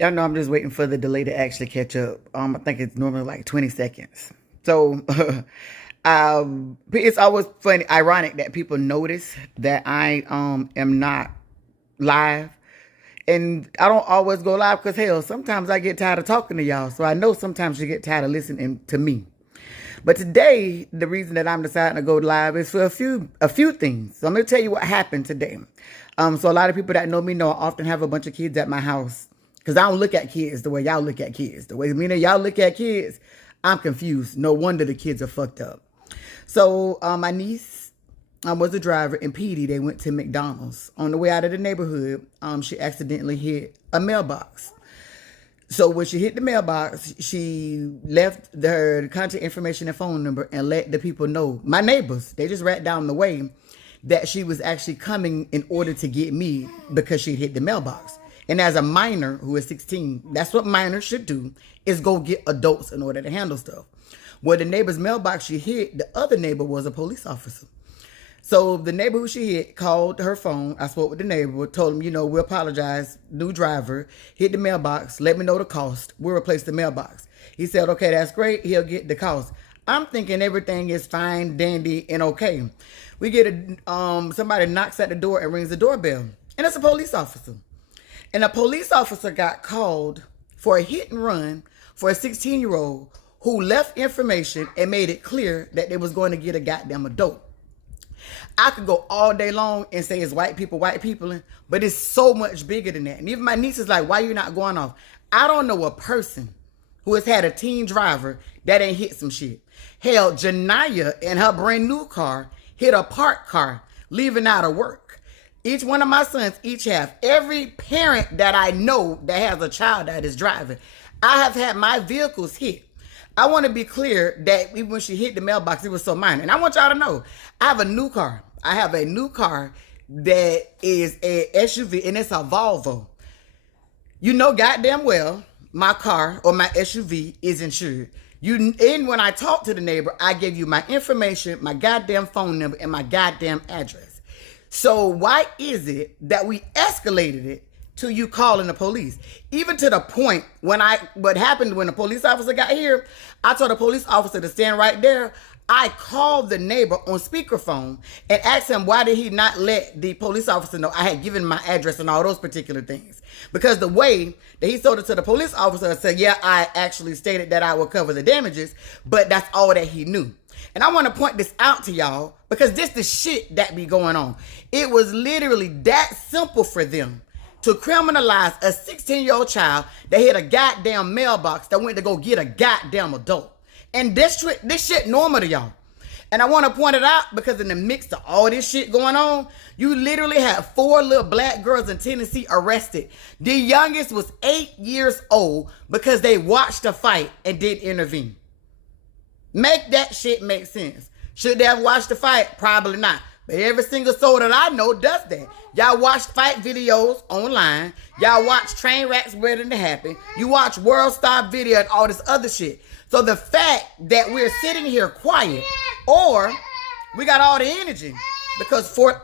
Y'all know I'm just waiting for the delay to actually catch up. I think it's normally like 20 seconds. So, it's always funny, ironic that people notice that I am not live, and I don't always go live because hell, sometimes I get tired of talking to y'all. So I know sometimes you get tired of listening to me. But today, the reason that I'm deciding to go live is for a few things. So I'm gonna tell you what happened today. So a lot of people that know me know I often have a bunch of kids at my house because I don't look at kids the way y'all look at kids. The way me and y'all look at kids, I'm confused. No wonder the kids are fucked up. So my niece was a driver, and Petey, they went to McDonald's. On the way out of the neighborhood, she accidentally hit a mailbox. So when she hit the mailbox, she left her contact information and phone number and let the people know. My neighbors, they just ran down the way that she was actually coming in order to get me because she hit the mailbox. And as a minor who is 16, that's what minors should do, is go get adults in order to handle stuff. Well, the neighbor's mailbox she hit, the other neighbor was a police officer. So the neighbor who she hit called her phone. I spoke with the neighbor, told him, we apologize. New driver hit the mailbox. Let me know the cost. We'll replace the mailbox. He said, okay, that's great. He'll get the cost. I'm thinking everything is fine, dandy, and okay. We get somebody knocks at the door and rings the doorbell, and it's a police officer. And a police officer got called for a hit and run for a 16-year-old who left information and made it clear that they was going to get a goddamn adult. I could go all day long and say it's white people, but it's so much bigger than that. And even my niece is like, why you not going off? I don't know a person who has had a teen driver that ain't hit some shit. Hell, Janiyah in her brand new car hit a parked car leaving out of work. Each one of my sons each have. Every parent that I know that has a child that is driving, I have had my vehicles hit. I want to be clear that even when she hit the mailbox, it was so minor. And I want y'all to know, I have a new car. I have a new car that is a SUV, and it's a Volvo. You know goddamn well my car or my SUV is insured. And when I talked to the neighbor, I gave you my information, my goddamn phone number, and my goddamn address. So why is it that we escalated it to you calling the police? Even to the point what happened when the police officer got here, I told the police officer to stand right there. I called the neighbor on speakerphone and asked him why did he not let the police officer know I had given my address and all those particular things. Because the way that he told it to the police officer said, yeah, I actually stated that I would cover the damages, but that's all that he knew. And I want to point this out to y'all because this the shit that be going on. It was literally that simple for them to criminalize a 16-year-old child that hit a goddamn mailbox that went to go get a goddamn adult. And this shit normal to y'all. And I want to point it out because in the mix of all this shit going on, you literally had 4 little black girls in Tennessee arrested. The youngest was 8 years old because they watched a fight and didn't intervene. Make that shit make sense. Should they have watched the fight? Probably not. But every single soul that I know does that. Y'all watch fight videos online. Y'all watch train wrecks waiting to happen. You watch World Star Video and all this other shit. So the fact that we're sitting here quiet, or we got all the energy because 4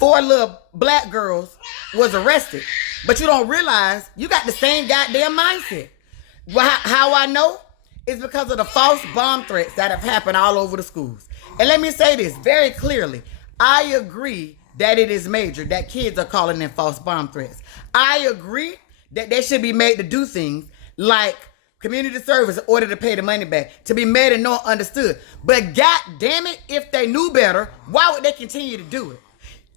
little black girls was arrested. But you don't realize you got the same goddamn mindset. How I know? Is because of the false bomb threats that have happened all over the schools. And let me say this very clearly. I agree that it is major that kids are calling in false bomb threats. I agree that they should be made to do things like community service in order to pay the money back, to be made and not understood. But god damn it, if they knew better, why would they continue to do it?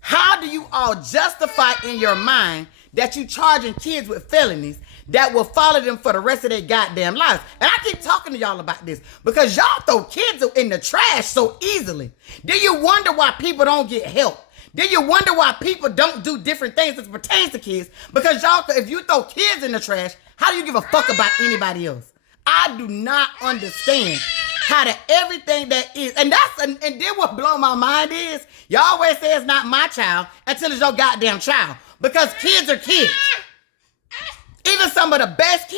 How do you all justify in your mind that you charging kids with felonies that will follow them for the rest of their goddamn lives? And I keep talking to y'all about this because y'all throw kids in the trash so easily. Do you wonder why people don't get help? Do you wonder why people don't do different things as pertains to kids? Because y'all, if you throw kids in the trash, how do you give a fuck about anybody else? I do not understand how to everything that is. And then what blow my mind is, y'all always say it's not my child until it's your goddamn child. Because kids are kids. Even some of the best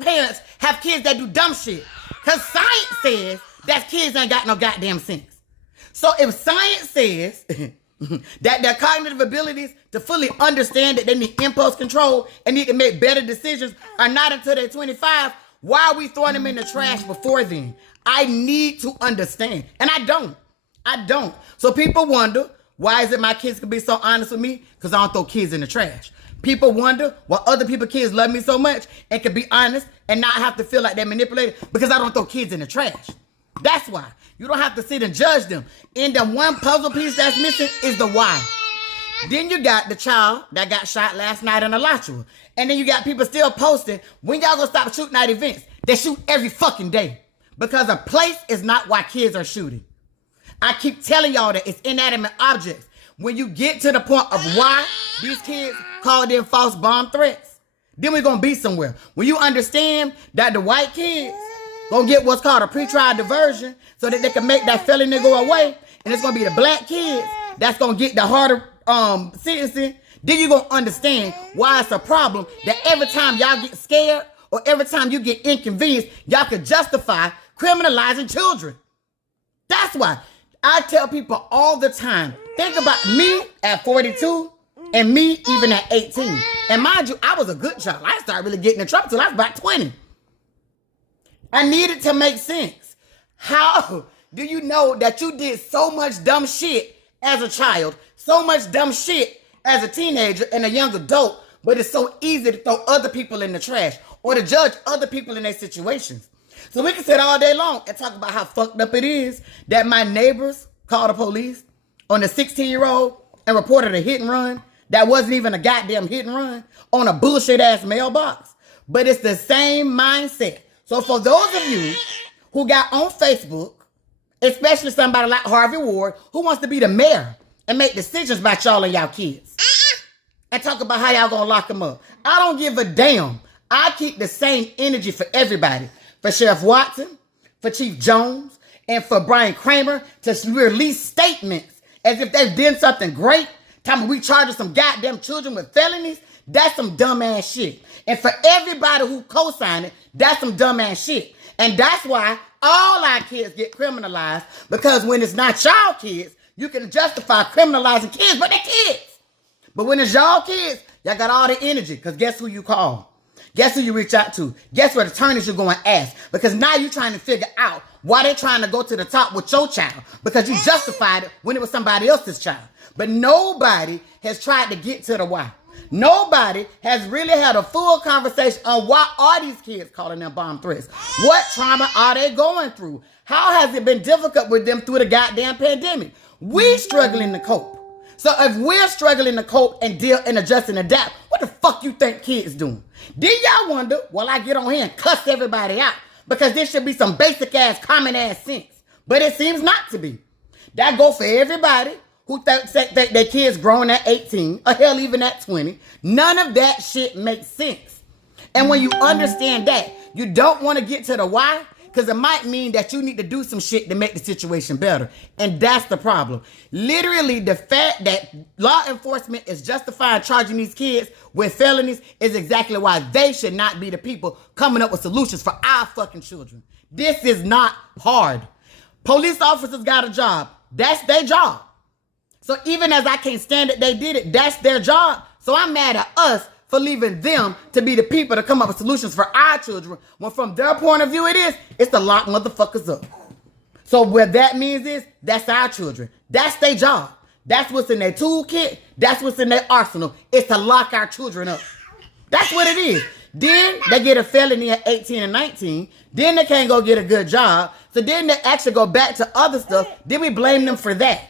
parents have kids that do dumb shit. Because science says that kids ain't got no goddamn sense. So if science says that their cognitive abilities to fully understand that they need impulse control and need to make better decisions are not until they're 25, why are we throwing them in the trash before then? I need to understand. And I don't. So people wonder, why is it my kids can be so honest with me? Because I don't throw kids in the trash. People wonder why other people's kids love me so much and can be honest and not have to feel like they're manipulated, because I don't throw kids in the trash. That's why. You don't have to sit and judge them. And the one puzzle piece that's missing is the why. Then you got the child that got shot last night in Alachua. And then you got people still posting, when y'all gonna stop shooting at events? They shoot every fucking day. Because a place is not why kids are shooting. I keep telling y'all that it's inanimate objects. When you get to the point of why these kids called in false bomb threats, then we're gonna be somewhere. When you understand that the white kids gonna get what's called a pretrial diversion so that they can make that felony go away, and it's gonna be the black kids that's gonna get the harder sentencing, then you're gonna understand why it's a problem that every time y'all get scared or every time you get inconvenienced, y'all can justify criminalizing children. That's why I tell people all the time, think about me at 42 and me even at 18. And mind you, I was a good child. I started really getting in trouble till I was about 20. I needed to make sense. How do you know that you did so much dumb shit as a child, so much dumb shit as a teenager and a young adult, but it's so easy to throw other people in the trash or to judge other people in their situations? So we can sit all day long and talk about how fucked up it is that my neighbors called the police on a 16-year-old and reported a hit and run that wasn't even a goddamn hit and run on a bullshit ass mailbox. But it's the same mindset. So for those of you who got on Facebook, especially somebody like Harvey Ward, who wants to be the mayor and make decisions about y'all and y'all kids and talk about how y'all gonna lock them up, I don't give a damn. I keep the same energy for everybody. For Sheriff Watson, for Chief Jones, and for Brian Kramer to release statements as if they've done something great. Time we charging some goddamn children with felonies, that's some dumbass shit. And for everybody who co-signed it, that's some dumbass shit. And that's why all our kids get criminalized, because when it's not y'all kids, you can justify criminalizing kids, but they're kids. But when it's y'all kids, y'all got all the energy, because guess who you call? Guess who you reach out to? Guess what attorneys you're going to ask? Because now you're trying to figure out why they're trying to go to the top with your child, because you justified it when it was somebody else's child. But nobody has tried to get to the why. Nobody has really had a full conversation on why are these kids calling them bomb threats? What trauma are they going through? How has it been difficult with them through the goddamn pandemic? We struggling to cope. So if we're struggling to cope and deal and adjust and adapt, what the fuck you think kids doing? Then y'all wonder, well, I get on here and cuss everybody out because there should be some basic ass, common ass sense. But it seems not to be. That go for everybody who think their kids grown at 18 or hell even at 20. None of that shit makes sense. And when you understand that, you don't want to get to the why, because it might mean that you need to do some shit to make the situation better. And that's the problem. Literally, the fact that law enforcement is justifying charging these kids with felonies is exactly why they should not be the people coming up with solutions for our fucking children. This is not hard. Police officers got a job. That's their job. So even as I can't stand it, they did it. That's their job. So I'm mad at us for leaving them to be the people to come up with solutions for our children, when from their point of view it's to lock motherfuckers up. So what that means is, that's our children. That's their job. That's what's in their toolkit. That's what's in their arsenal. It's to lock our children up. That's what it is. Then they get a felony at 18 and 19. Then they can't go get a good job. So then they actually go back to other stuff. Then we blame them for that.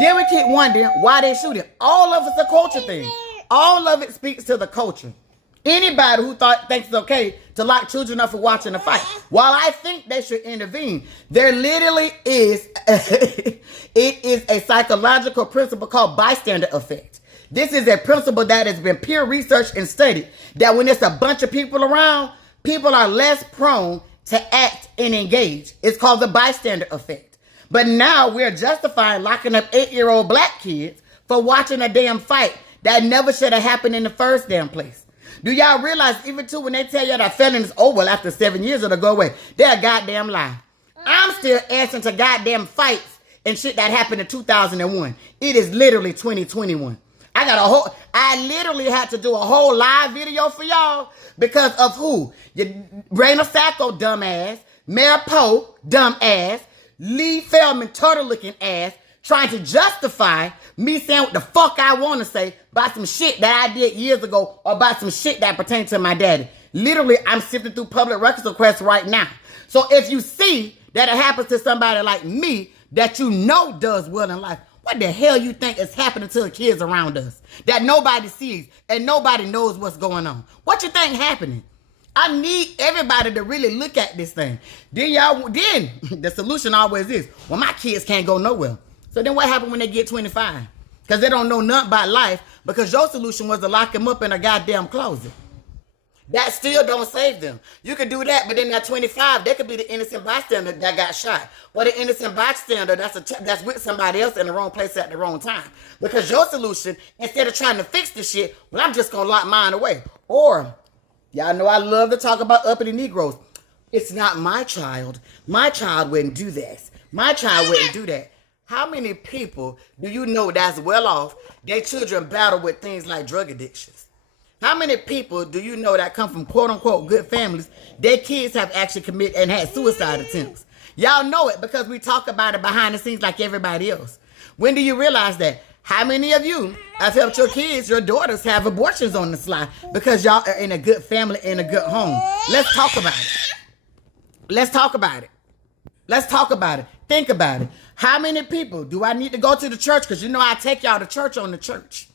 Then we keep wondering why they shooting. All of it's a culture thing. All of it speaks to the culture. Anybody who thinks it's okay to lock children up for watching a fight, while I think they should intervene, there literally is, it is a psychological principle called bystander effect. This is a principle that has been peer researched and studied, that when there's a bunch of people around, people are less prone to act and engage. It's called the bystander effect. But now we're justifying locking up 8-year-old black kids for watching a damn fight that never should have happened in the first damn place. Do y'all realize, even too, when they tell you that felony is over after 7 years, it'll go away? They're a goddamn lie. I'm still answering to goddamn fights and shit that happened in 2001. It is literally 2021. I literally had to do a whole live video for y'all because of who? Raina Sacco, dumbass. Mayor Poe, dumbass. Lee Feldman, turtle looking ass, trying to justify me saying what the fuck I want to say about some shit that I did years ago or about some shit that pertained to my daddy. Literally, I'm sifting through public records requests right now. So if you see that it happens to somebody like me that you know does well in life, what the hell you think is happening to the kids around us that nobody sees and nobody knows what's going on? What you think happening? I need everybody to really look at this thing. Then the solution always is, well, my kids can't go nowhere. So then what happens when they get 25? Because they don't know nothing about life because your solution was to lock them up in a goddamn closet. That still don't save them. You could do that, but then at 25, they could be the innocent bystander that got shot. Or the innocent bystander that's with somebody else in the wrong place at the wrong time. Because your solution, instead of trying to fix the shit, well, I'm just going to lock mine away. Or, y'all know I love to talk about uppity Negroes. It's not my child. My child wouldn't do this. My child wouldn't do that. How many people do you know that's well off, their children battle with things like drug addictions? How many people do you know that come from quote-unquote good families, their kids have actually committed and had suicide attempts? Y'all know it because we talk about it behind the scenes like everybody else. When do you realize that? How many of you have helped your kids, your daughters, have abortions on the sly because y'all are in a good family, in a good home? Let's talk about it. Let's talk about it. Let's talk about it. Think about it. How many people do I need to go to the church? Because you know I take y'all to church on the church.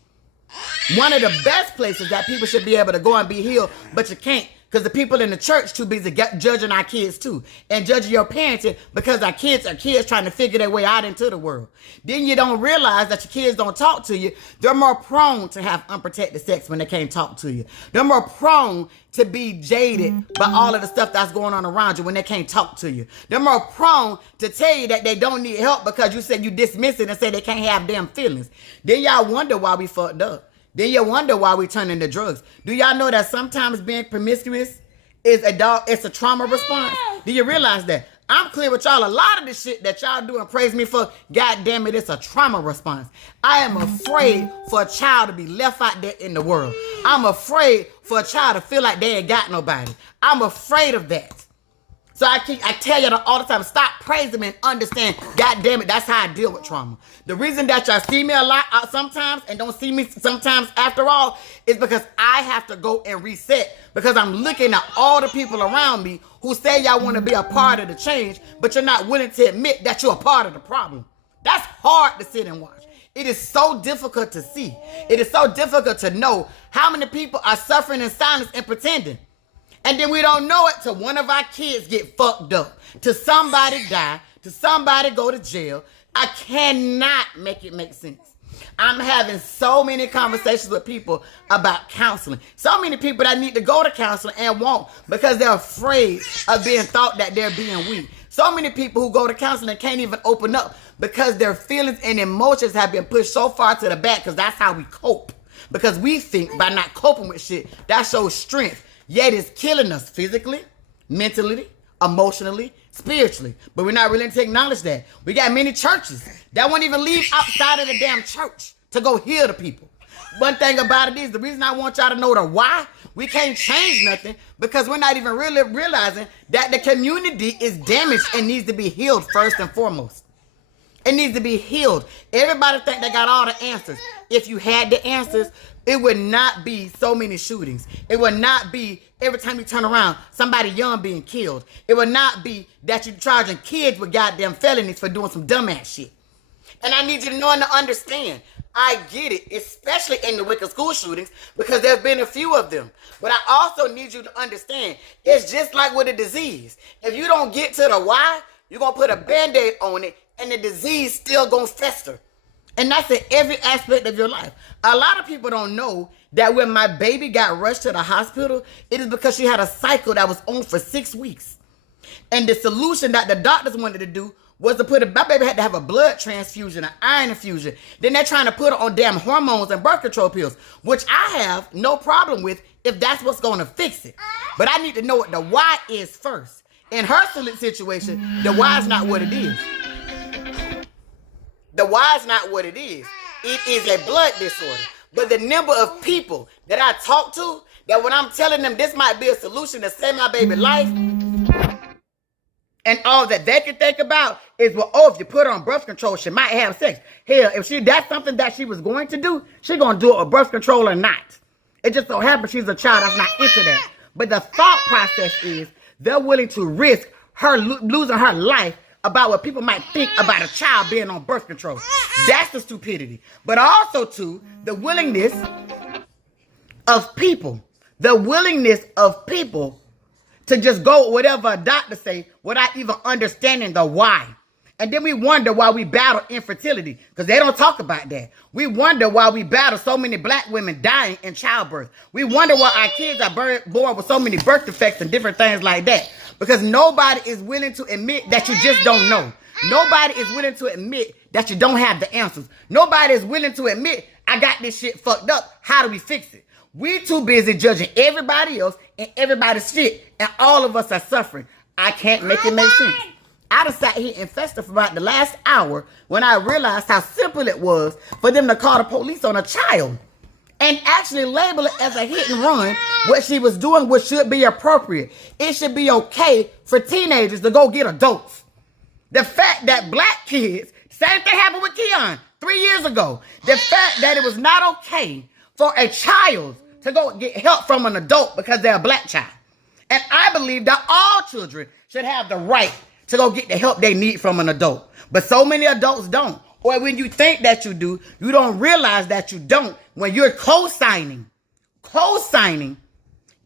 One of the best places that people should be able to go and be healed, but you can't because the people in the church too busy judging our kids too and judging your parenting because our kids are kids trying to figure their way out into the world. Then you don't realize that your kids don't talk to you. They're more prone to have unprotected sex when they can't talk to you. They're more prone to be jaded by all of the stuff that's going on around you when they can't talk to you. They're more prone to tell you that they don't need help because you said you dismiss it and say they can't have damn feelings. Then y'all wonder why we fucked up. Then you wonder why we turn into drugs. Do y'all know that sometimes being promiscuous is it's a trauma response? Do you realize that? I'm clear with y'all. A lot of the shit that y'all do and praise me for, God damn it, it's a trauma response. I am afraid for a child to be left out there in the world. I'm afraid for a child to feel like they ain't got nobody. I'm afraid of that. So I tell you all the time, stop praising me and understand, God damn it, that's how I deal with trauma. The reason that y'all see me a lot sometimes and don't see me sometimes after all is because I have to go and reset because I'm looking at all the people around me who say y'all want to be a part of the change, but you're not willing to admit that you're a part of the problem. That's hard to sit and watch. It is so difficult to see. It is so difficult to know how many people are suffering in silence and pretending. And then we don't know it till one of our kids get fucked up, till somebody die, till somebody go to jail. I cannot make it make sense. I'm having so many conversations with people about counseling. So many people that need to go to counseling and won't because they're afraid of being thought that they're being weak. So many people who go to counseling can't even open up because their feelings and emotions have been pushed so far to the back because that's how we cope. Because we think by not coping with shit, that shows strength. Yet it's killing us physically, mentally, emotionally, spiritually. But we're not willing to acknowledge that. We got many churches that won't even leave outside of the damn church to go heal the people. One thing about it is, the reason I want y'all to know the why, we can't change nothing because we're not even really realizing that the community is damaged and needs to be healed first and foremost. It needs to be healed. Everybody think they got all the answers. If you had the answers, it would not be so many shootings. It would not be every time you turn around, somebody young being killed. It would not be that you're charging kids with goddamn felonies for doing some dumbass shit. And I need you to know and to understand. I get it, especially in the wicked school shootings, because there's been a few of them. But I also need you to understand, it's just like with a disease. If you don't get to the why, you're going to put a Band-Aid on it, and the disease still going to fester. And that's in every aspect of your life. A lot of people don't know that when my baby got rushed to the hospital, it is because she had a cycle that was on for 6 weeks. And the solution that the doctors wanted to do was to my baby had to have a blood transfusion, an iron infusion. Then they're trying to put her on damn hormones and birth control pills, which I have no problem with if that's what's going to fix it. But I need to know what the why is first. In her situation, the why is not what it is. The why is not what it is. It is a blood disorder. But the number of people that I talk to, that when I'm telling them this might be a solution to save my baby life, and all that they can think about is, well, oh, if you put her on birth control, she might have sex. Hell, if that's something that she was going to do, she's going to do it with birth control or not. It just so happens she's a child that's not into that. But the thought process is they're willing to risk her losing her life about what people might think about a child being on birth control. That's the stupidity. But also, too, the willingness of people. The willingness of people to just go with whatever a doctor say without even understanding the why. And then we wonder why we battle infertility, because they don't talk about that. We wonder why we battle so many black women dying in childbirth. We wonder why our kids are born with so many birth defects and different things like that, because nobody is willing to admit that you just don't know. Nobody is willing to admit that you don't have the answers. Nobody is willing to admit, I got this shit fucked up. How do we fix it? We too busy judging everybody else and everybody's shit, and all of us are suffering. I can't make it make sense. I just sat here and festered for about the last hour when I realized how simple it was for them to call the police on a child and actually label it as a hit and run. What she was doing, what should be appropriate. It should be okay for teenagers to go get adults. The fact that black kids, same thing happened with Keon 3 years ago. The fact that it was not okay for a child to go get help from an adult because they're a black child. And I believe that all children should have the right to go get the help they need from an adult. But so many adults don't. Or when you think that you do, you don't realize that you don't when you're co-signing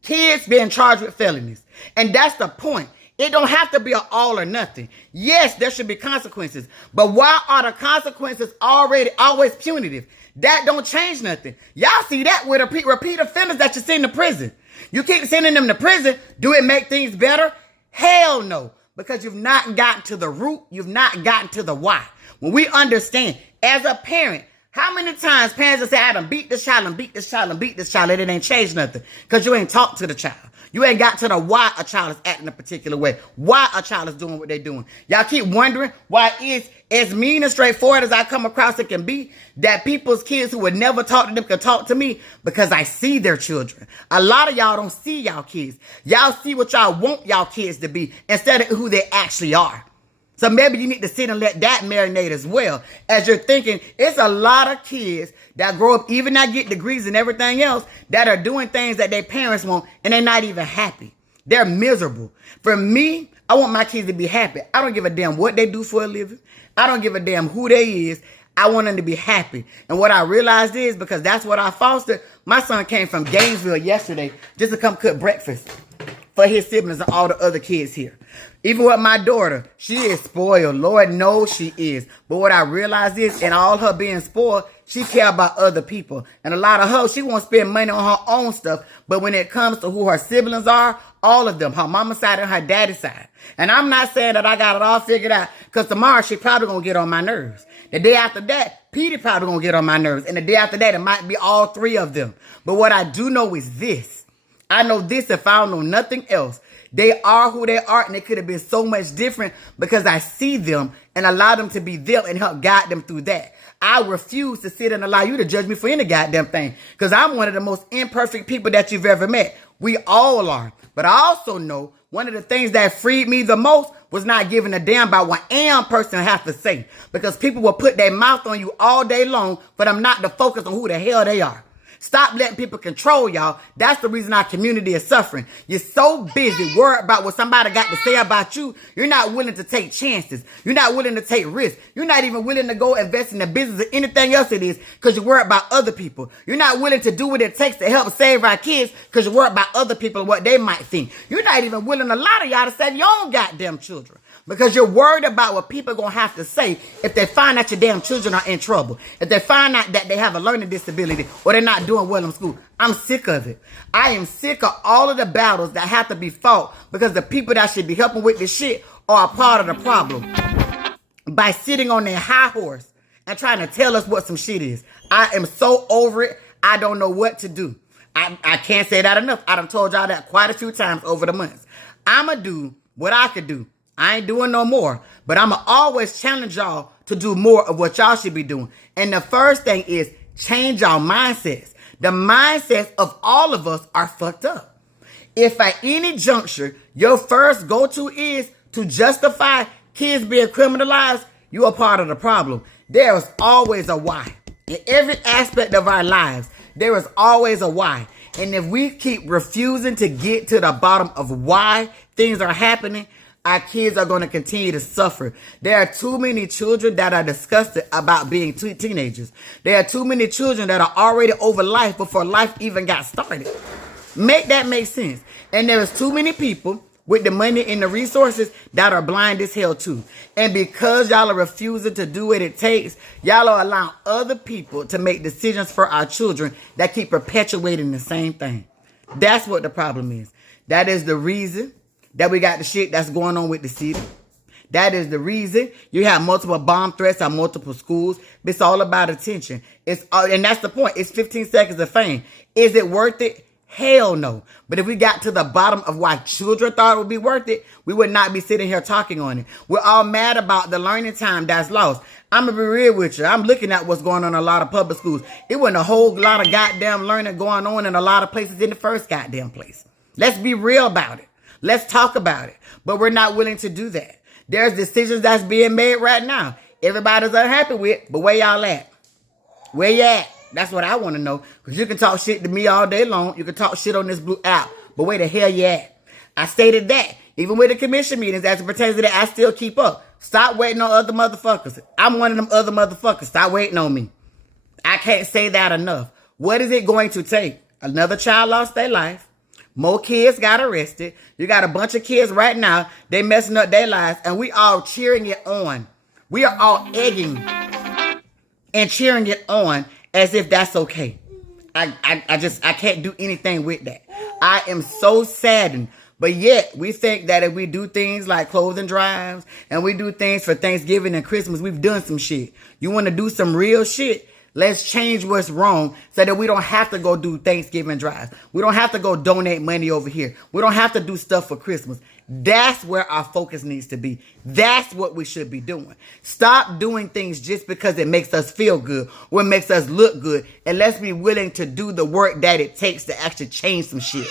kids being charged with felonies. And that's the point. It don't have to be an all or nothing. Yes, there should be consequences. But why are the consequences always punitive? That don't change nothing. Y'all see that with repeat offenders that you send to prison. You keep sending them to prison. Do it make things better? Hell no. Because you've not gotten to the root. You've not gotten to the why. When we understand, as a parent, how many times parents will say, I done beat this child and beat this child and beat this child, and it ain't changed nothing. Because you ain't talked to the child. You ain't got to the why a child is acting a particular way. Why a child is doing what they're doing. Y'all keep wondering why it's as mean and straightforward as I come across it can be, that people's kids who would never talk to them can talk to me, because I see their children. A lot of y'all don't see y'all kids. Y'all see what y'all want y'all kids to be instead of who they actually are. So maybe you need to sit and let that marinate as well, as you're thinking it's a lot of kids that grow up, even not get degrees and everything else, that are doing things that their parents want, and they're not even happy. They're miserable. For me, I want my kids to be happy. I don't give a damn what they do for a living. I don't give a damn who they is. I want them to be happy. And what I realized is, because that's what I fostered, my son came from Gainesville yesterday just to come cook breakfast for his siblings and all the other kids here. Even with my daughter, she is spoiled. Lord knows she is. But what I realized is, in all her being spoiled, she care about other people. And a lot of her, she won't spend money on her own stuff. But when it comes to who her siblings are, all of them, her mama's side and her daddy's side. And I'm not saying that I got it all figured out, because tomorrow she probably going to get on my nerves. The day after that, Petey probably going to get on my nerves. And the day after that, it might be all three of them. But what I do know is this. I know this if I don't know nothing else. They are who they are, and it could have been so much different because I see them and allow them to be them and help guide them through that. I refuse to sit and allow you to judge me for any goddamn thing, because I'm one of the most imperfect people that you've ever met. We all are. But I also know one of the things that freed me the most was not giving a damn about what any person has to say, because people will put their mouth on you all day long for them not to focus on who the hell they are. Stop letting people control y'all. That's the reason our community is suffering. You're so busy worried about what somebody got to say about you. You're not willing to take chances. You're not willing to take risks. You're not even willing to go invest in the business or anything else it is, because you're worried about other people. You're not willing to do what it takes to help save our kids because you're worried about other people and what they might think. You're not even willing, a lot of y'all, to save your own goddamn children, because you're worried about what people are going to have to say if they find out your damn children are in trouble. If they find out that they have a learning disability or they're not doing well in school. I'm sick of it. I am sick of all of the battles that have to be fought because the people that should be helping with this shit are a part of the problem by sitting on their high horse and trying to tell us what some shit is. I am so over it. I don't know what to do. I can't say that enough. I done told y'all that quite a few times over the months. I'ma do what I could do. I ain't doing no more, But I'm going to always challenge y'all to do more of what y'all should be doing. And the first thing is change y'all mindsets. The mindsets of all of us are fucked up. If at any juncture, your first go-to is to justify kids being criminalized, you are part of the problem. There is always a why. In every aspect of our lives, there is always a why. And if we keep refusing to get to the bottom of why things are happening, our kids are going to continue to suffer. There are too many children that are disgusted about being teenagers. There are too many children that are already over life before life even got started. Make that make sense. And there is too many people with the money and the resources that are blind as hell too. And because y'all are refusing to do what it takes, y'all are allowing other people to make decisions for our children that keep perpetuating the same thing. That's what the problem is. That is the reason that we got the shit that's going on with the city. That is the reason you have multiple bomb threats on multiple schools. It's all about attention. And that's the point. It's 15 seconds of fame. Is it worth it? Hell no. But if we got to the bottom of why children thought it would be worth it, we would not be sitting here talking on it. We're all mad about the learning time that's lost. I'm going to be real with you. I'm looking at what's going on in a lot of public schools. It wasn't a whole lot of goddamn learning going on in a lot of places in the first goddamn place. Let's be real about it. Let's talk about it. But we're not willing to do that. There's decisions that's being made right now. Everybody's unhappy with, but where y'all at? Where you at? That's what I want to know. Because you can talk shit to me all day long. You can talk shit on this blue app. But where the hell you at? I stated that. Even with the commission meetings, as it pertains to that, I still keep up. Stop waiting on other motherfuckers. I'm one of them other motherfuckers. Stop waiting on me. I can't say that enough. What is it going to take? Another child lost their life. More kids got arrested. You got a bunch of kids right now. They messing up their lives. And we all cheering it on. We are all egging and cheering it on as if that's okay. I can't do anything with that. I am so saddened. But yet, we think that if we do things like clothing drives and we do things for Thanksgiving and Christmas, we've done some shit. You want to do some real shit? Let's change what's wrong so that we don't have to go do Thanksgiving drives. We don't have to go donate money over here. We don't have to do stuff for Christmas. That's where our focus needs to be. That's what we should be doing. Stop doing things just because it makes us feel good or it makes us look good. And let's be willing to do the work that it takes to actually change some shit.